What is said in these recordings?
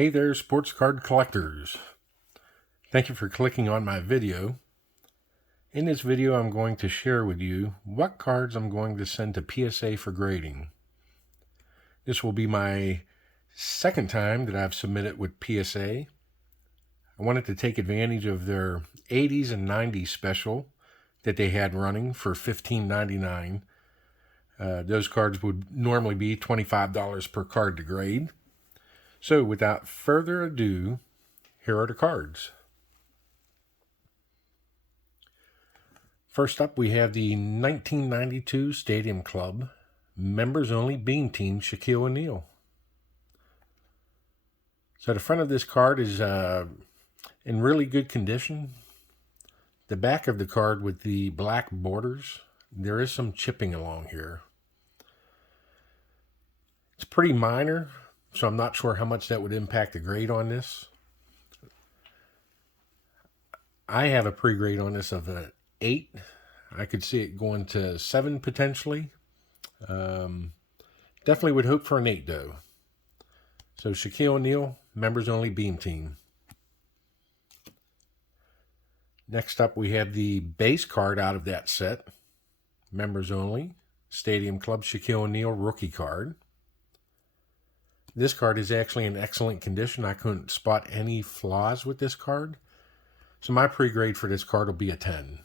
Hey there, sports card collectors. Thank you for clicking on my video. In this video, I'm going to share with you what cards I'm going to send to PSA for grading. This will be my second time that I've submitted with PSA. I wanted to take advantage of their 80s and 90s special that they had running for $15.99. Those cards would normally be $25 per card to grade. So without further ado, here are the cards. First up, we have the 1992 Stadium Club Members Only Beam Team Shaquille O'Neal. So the front of this card is in really good condition. The back of the card with the black borders, there is some chipping along here. It's pretty minor, so I'm not sure how much that would impact the grade on this. I have a pre-grade on this of an 8. I could see it going to 7 potentially. Definitely would hope for an 8 though. So Shaquille O'Neal, Members Only Beam Team. Next up we have the base card out of that set. Members Only, Stadium Club Shaquille O'Neal Rookie Card. This card is actually in excellent condition. I couldn't spot any flaws with this card. So my pre-grade for this card will be a 10.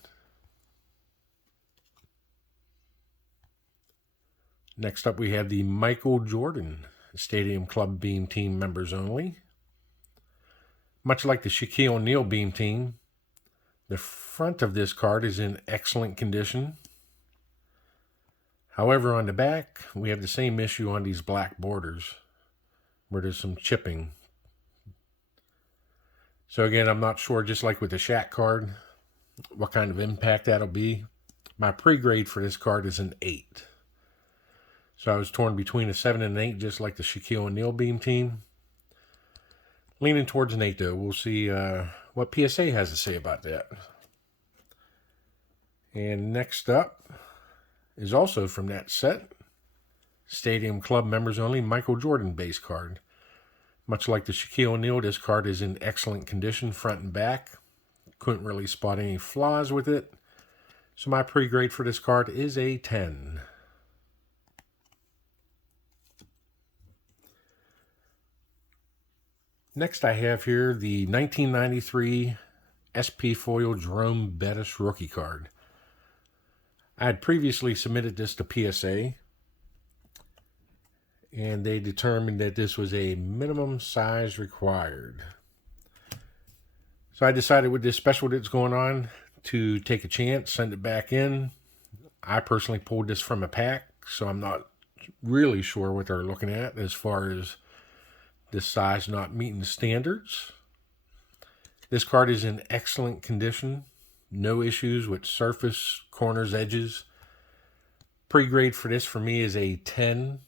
Next up we have the Michael Jordan Stadium Club Beam Team Members Only. Much like the Shaquille O'Neal Beam Team, the front of this card is in excellent condition. However, on the back, we have the same issue on these black borders, where there's some chipping. So again, I'm not sure, just like with the Shaq card, what kind of impact that'll be. My pre-grade for this card is an 8. So I was torn between a 7 and an 8, just like the Shaquille O'Neal Beam Team. Leaning towards an 8 though. We'll see what PSA has to say about that. And next up is also from that set. Stadium Club Members Only Michael Jordan base card. Much like the Shaquille O'Neal, this card is in excellent condition front and back. Couldn't really spot any flaws with it. So my pre-grade for this card is a 10. Next I have here the 1993 SP Foil Jerome Bettis rookie card. I had previously submitted this to PSA, and they determined that this was a minimum size required. So I decided with this special that's going on to take a chance, send it back in. I personally pulled this from a pack, so I'm not really sure what they're looking at as far as this size not meeting the standards. This card is in excellent condition. No issues with surface, corners, edges. Pre-grade for this for me is a 10.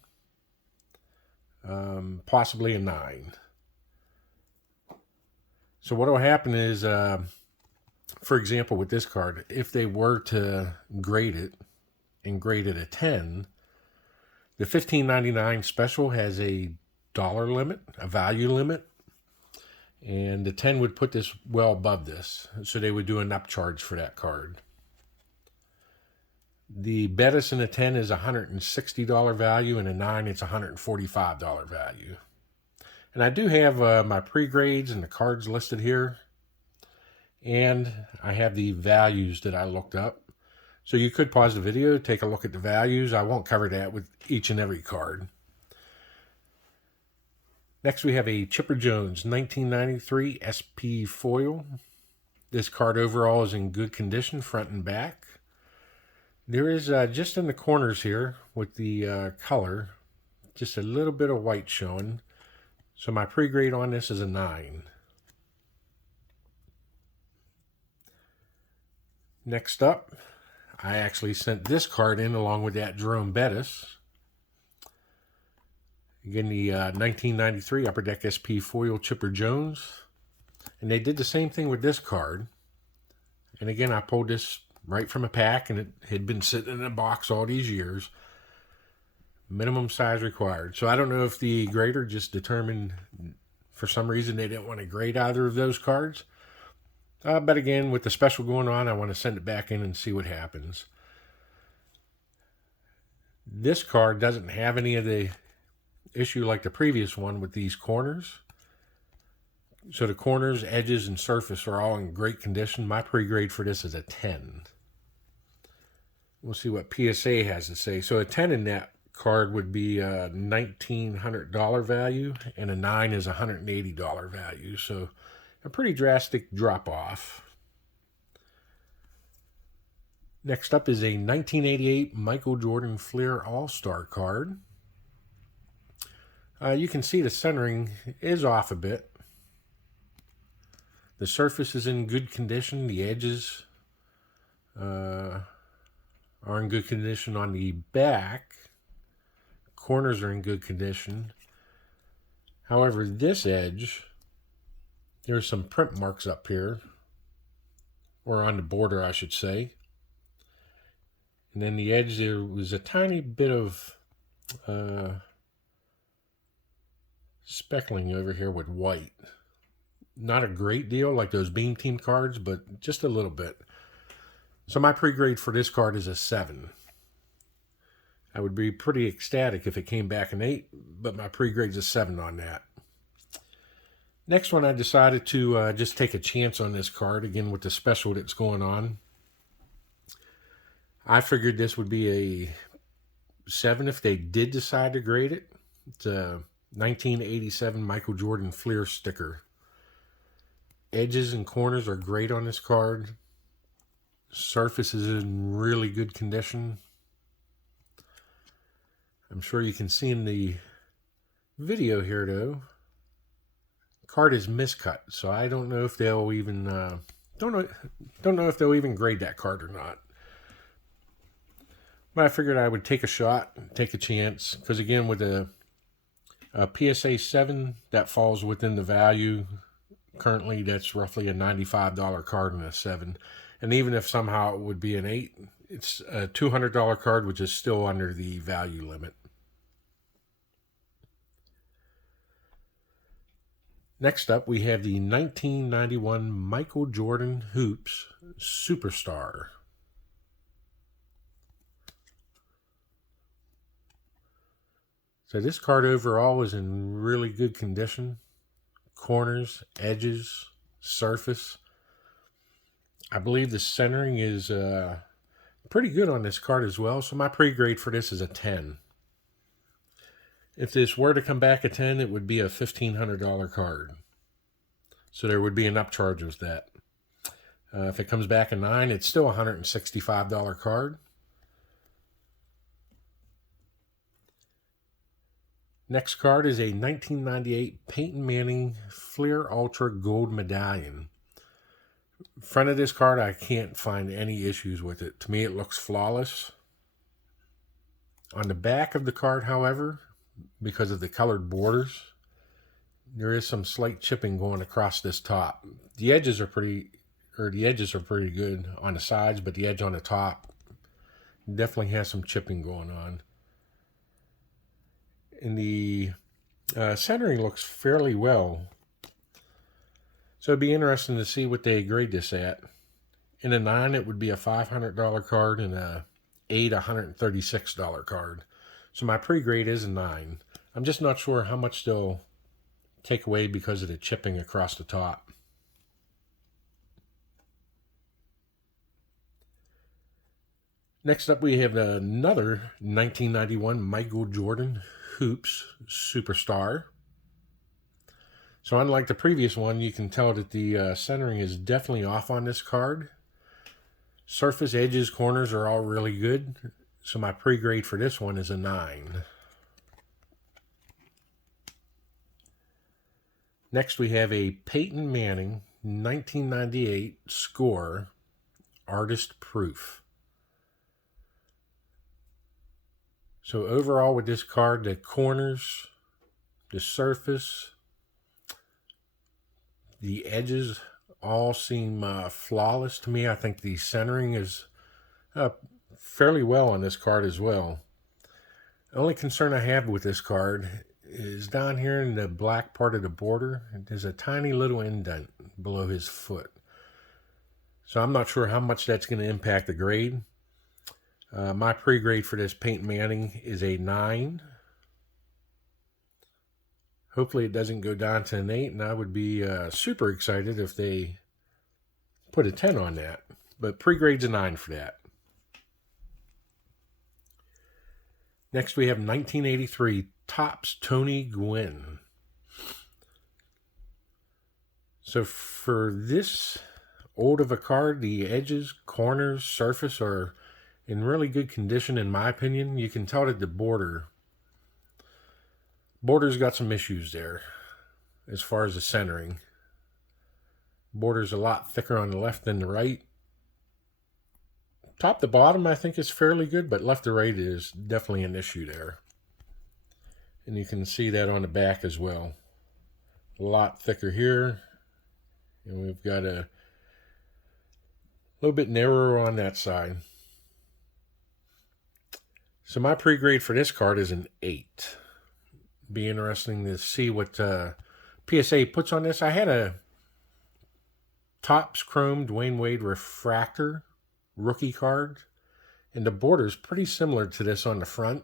Possibly a 9. So what will happen is, for example, with this card, if they were to grade it and grade it a 10, the $15.99 special has a dollar limit, a value limit, and the 10 would put this well above this, so they would do an upcharge for that card. The Bettis in a 10 is $160 value, and a 9 it's $145 value. And I do have my pre-grades and the cards listed here, and I have the values that I looked up. So you could pause the video, take a look at the values. I won't cover that with each and every card. Next we have a Chipper Jones 1993 SP Foil. This card overall is in good condition, front and back. There is, just in the corners here with the color, just a little bit of white showing. So my pre-grade on this is a 9. Next up, I actually sent this card in along with that Jerome Bettis. Again, the 1993 Upper Deck SP Foil Chipper Jones. And they did the same thing with this card. And again, I pulled this right from a pack, and it had been sitting in a box all these years. Minimum size required. So I don't know if the grader just determined For some reason, they didn't want to grade either of those cards. But again, with the special going on, I want to send it back in and see what happens. This card doesn't have any of the issue like the previous one with these corners. So the corners, edges, and surface are all in great condition. My pre-grade for this is a 10. We'll see what PSA has to say. So a 10 in that card would be a $1,900 value, and a 9 is a $180 value. So a pretty drastic drop off. Next up is a 1988 Michael Jordan Fleer All-Star card. You can see the centering is off a bit. The surface is in good condition. The edges are in good condition on the back. Corners are in good condition. However, this edge, there's some print marks up here, or on the border, I should say. And then the edge, there was a tiny bit of speckling over here with white. Not a great deal like those Beam Team cards, but just a little bit. So my pre-grade for this card is a 7. I would be pretty ecstatic if it came back an 8, but my pre-grade's a 7 on that. Next one, I decided to just take a chance on this card, again with the special that's going on. I figured this would be a 7 if they did decide to grade it. It's a 1987 Michael Jordan Fleer sticker. Edges and corners are great on this card. Surface is in really good condition. I'm sure you can see in the video here, though, card is miscut, so I don't know if they'll even don't know if they'll even grade that card or not. But I figured I would take a shot, take a chance, because again, with a PSA 7, that falls within the value. Currently, that's roughly a $95 card and a 7. And even if somehow it would be an 8, it's a $200 card, which is still under the value limit. Next up, we have the 1991 Michael Jordan Hoops Superstar. So this card overall is in really good condition. Corners, edges, surface. I believe the centering is pretty good on this card as well. So my pre-grade for this is a 10. If this were to come back a 10, it would be a $1,500 card. So there would be an upcharge with that. If it comes back a 9, it's still a $165 card. Next card is a 1998 Peyton Manning Fleer Ultra Gold Medallion. Front of this card, I can't find any issues with it. To me, it looks flawless. On the back of the card, however, because of the colored borders, there is some slight chipping going across this top. The edges are pretty good on the sides, but the edge on the top definitely has some chipping going on. And the centering looks fairly well. So it'd be interesting to see what they grade this at. In a 9, it would be a $500 card, and a 8, $136 card. So my pre-grade is a 9. I'm just not sure how much they'll take away because of the chipping across the top. Next up, we have another 1991 Michael Jordan Hoops Superstar. So unlike the previous one, you can tell that the centering is definitely off on this card. Surface, edges, corners are all really good. So my pre-grade for this one is a 9. Next, we have a Peyton Manning 1998 Score Artist Proof. So overall with this card, the corners, the surface, the edges all seem flawless to me. I think the centering is fairly well on this card as well. The only concern I have with this card is down here in the black part of the border. There's a tiny little indent below his foot. So I'm not sure how much that's going to impact the grade. My pre-grade for this Paint Manning is a 9. Hopefully it doesn't go down to an 8, and I would be super excited if they put a 10 on that. But pre-grade's a 9 for that. Next we have 1983 Topps Tony Gwynn. So for this old of a card, the edges, corners, surface are in really good condition in my opinion. You can tell that the border's got some issues there as far as the centering. Border's a lot thicker on the left than the right. Top to bottom I think is fairly good, but left to right is definitely an issue there. And you can see that on the back as well. A lot thicker here. And we've got a little bit narrower on that side. So my pre-grade for this card is an 8. Be interesting to see what PSA puts on this. I had a Topps Chrome Dwayne Wade Refractor rookie card, and the border is pretty similar to this on the front.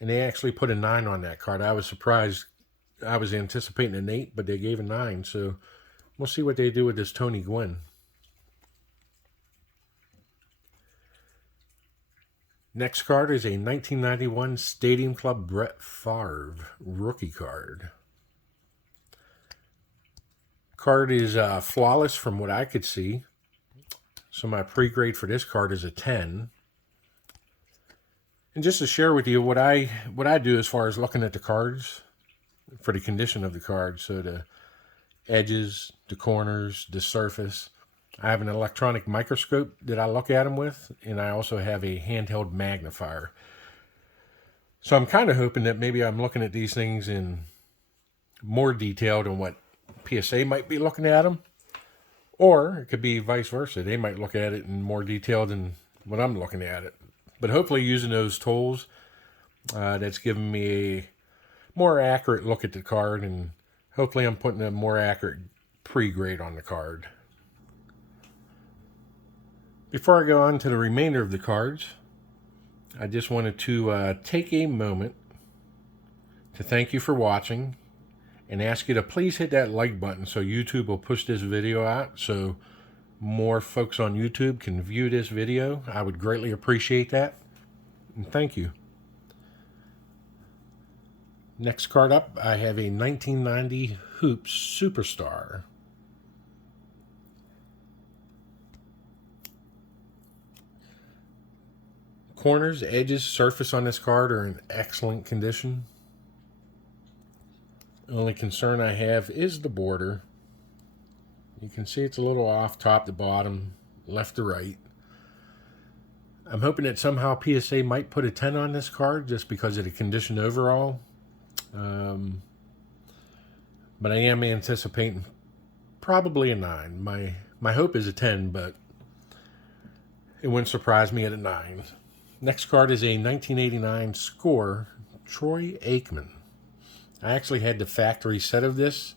And they actually put a 9 on that card. I was surprised. I was anticipating an 8, but they gave a 9. So we'll see what they do with this Tony Gwynn. Next card is a 1991 Stadium Club Brett Favre rookie card. Card is flawless from what I could see. So my pre-grade for this card is a 10. And just to share with you what I do as far as looking at the cards for the condition of the card. So the edges, the corners, the surface. I have an electronic microscope that I look at them with, and I also have a handheld magnifier. So I'm kind of hoping that maybe I'm looking at these things in more detail than what PSA might be looking at them. Or it could be vice versa. They might look at it in more detail than what I'm looking at it. But hopefully using those tools, that's giving me a more accurate look at the card, and hopefully I'm putting a more accurate pre-grade on the card. Before I go on to the remainder of the cards, I just wanted to take a moment to thank you for watching and ask you to please hit that like button so YouTube will push this video out so more folks on YouTube can view this video. I would greatly appreciate that. And thank you. Next card up, I have a 1990 Hoops Superstar. Corners, edges, surface on this card are in excellent condition. The only concern I have is the border. You can see it's a little off top to bottom, left to right. I'm hoping that somehow PSA might put a 10 on this card just because of the condition overall. But I am anticipating probably a 9. My hope is a 10, but it wouldn't surprise me at a 9. Next card is a 1989 Score Troy Aikman. I actually had the factory set of this.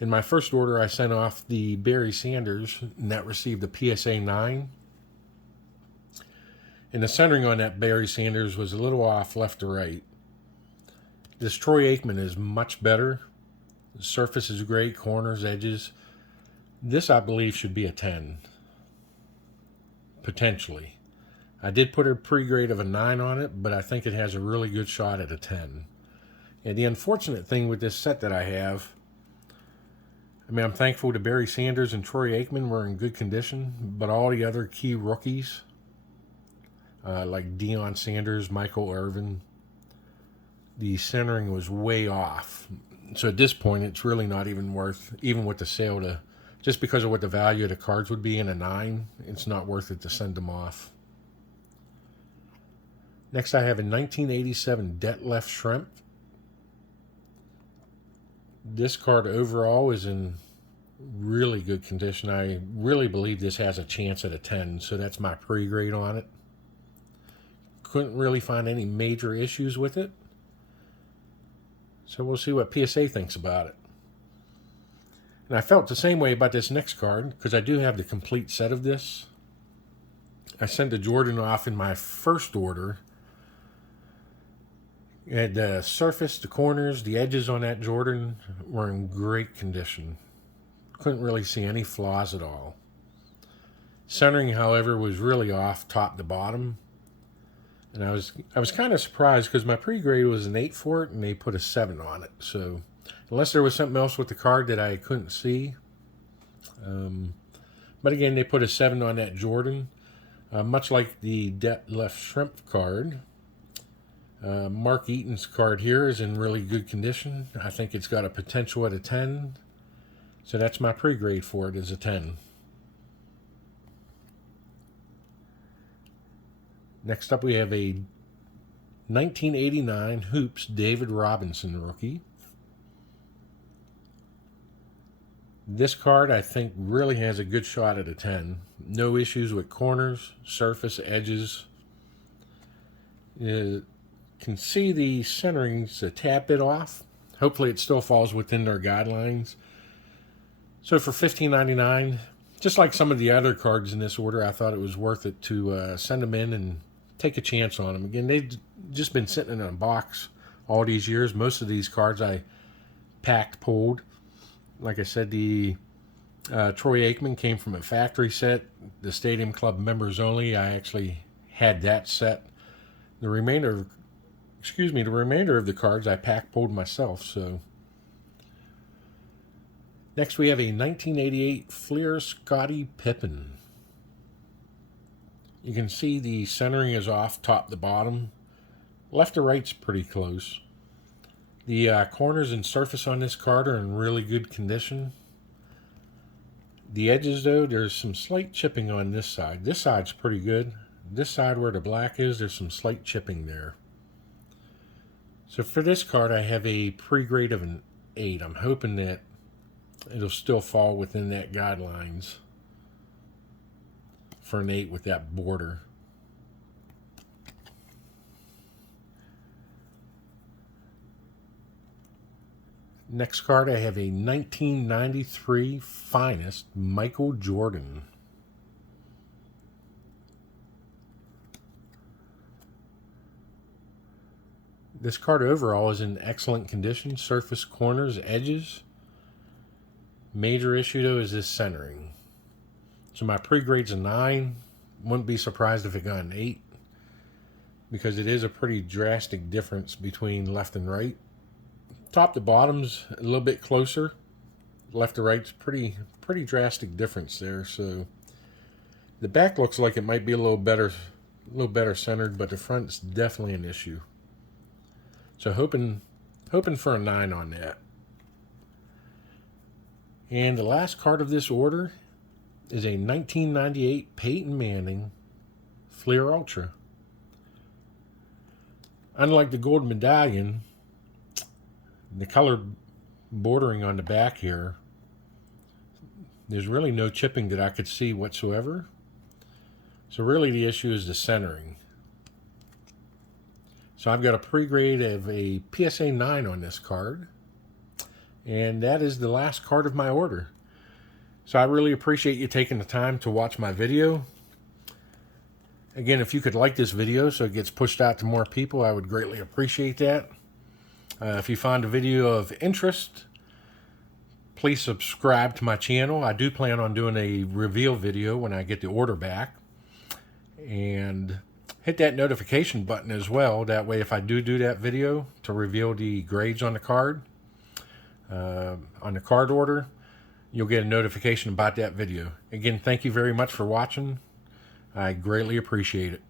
In my first order, I sent off the Barry Sanders, and that received a PSA 9. And the centering on that Barry Sanders was a little off left to right. This Troy Aikman is much better. The surface is great, corners, edges. This, I believe, should be a 10. Potentially. I did put a pre-grade of a 9 on it, but I think it has a really good shot at a 10. And the unfortunate thing with this set that I have, I mean, I'm thankful to Barry Sanders and Troy Aikman were in good condition, but all the other key rookies, like Deion Sanders, Michael Irvin, the centering was way off. So at this point, it's really not even worth, even with the sale, to just because of what the value of the cards would be in a 9, it's not worth it to send them off. Next, I have a 1987 Detlef Schrempf. This card overall is in really good condition. I really believe this has a chance at a 10, so that's my pre-grade on it. Couldn't really find any major issues with it. So we'll see what PSA thinks about it. And I felt the same way about this next card because I do have the complete set of this. I sent the Jordan off in my first order. And the surface, the corners, the edges on that Jordan were in great condition. Couldn't really see any flaws at all. Centering, however, was really off top to bottom. And I was kind of surprised because my pre-grade was an 8 for it and they put a 7 on it. So unless there was something else with the card that I couldn't see. But again, they put a 7 on that Jordan. Much like the Det Left Shrimp card. Mark Eaton's card here is in really good condition. I think it's got a potential at a 10. So that's my pre-grade for it, is a 10. Next up we have a 1989 Hoops David Robinson rookie. This card I think really has a good shot at a 10. No issues with corners, surface, edges. You can see the centering's a tad bit off. Hopefully it still falls within their guidelines. So for $15.99, just like some of the other cards in this order, I thought it was worth it to send them in and take a chance on them. Again, they've just been sitting in a box all these years. Most of these cards I packed, pulled. Like I said, the Troy Aikman came from a factory set. The Stadium Club members only, I actually had that set. The remainder of the cards I packed, pulled myself. So next we have a 1988 Fleer Scottie Pippen. You can see the centering is off top to bottom. Left to right's pretty close. The corners and surface on this card are in really good condition. The edges, though, there's some slight chipping on this side. This side's pretty good. This side where the black is, there's some slight chipping there. So for this card, I have a pre-grade of an 8. I'm hoping that it'll still fall within that guidelines for an 8 with that border. Next card, I have a 1993 Finest Michael Jordan. This card overall is in excellent condition. Surface, corners, edges. Major issue, though, is this centering. So my pre-grade's a 9. Wouldn't be surprised if it got an 8. Because it is a pretty drastic difference between left and right. Top to bottom's a little bit closer. Left to right's pretty drastic difference there. So the back looks like it might be a little better centered, but the front's definitely an issue. So hoping for a 9 on that. And the last card of this order is a 1998 Peyton Manning Fleer Ultra. Unlike the gold medallion, the color bordering on the back here, there's really no chipping that I could see whatsoever. So really the issue is the centering. So I've got a pre-grade of a PSA 9 on this card. And that is the last card of my order. So I really appreciate you taking the time to watch my video. Again, if you could like this video so it gets pushed out to more people, I would greatly appreciate that. If you find a video of interest, please subscribe to my channel. I do plan on doing a reveal video when I get the order back. And hit that notification button as well. That way if I do that video to reveal the grades on the card order, you'll get a notification about that video. Again, thank you very much for watching. I greatly appreciate it.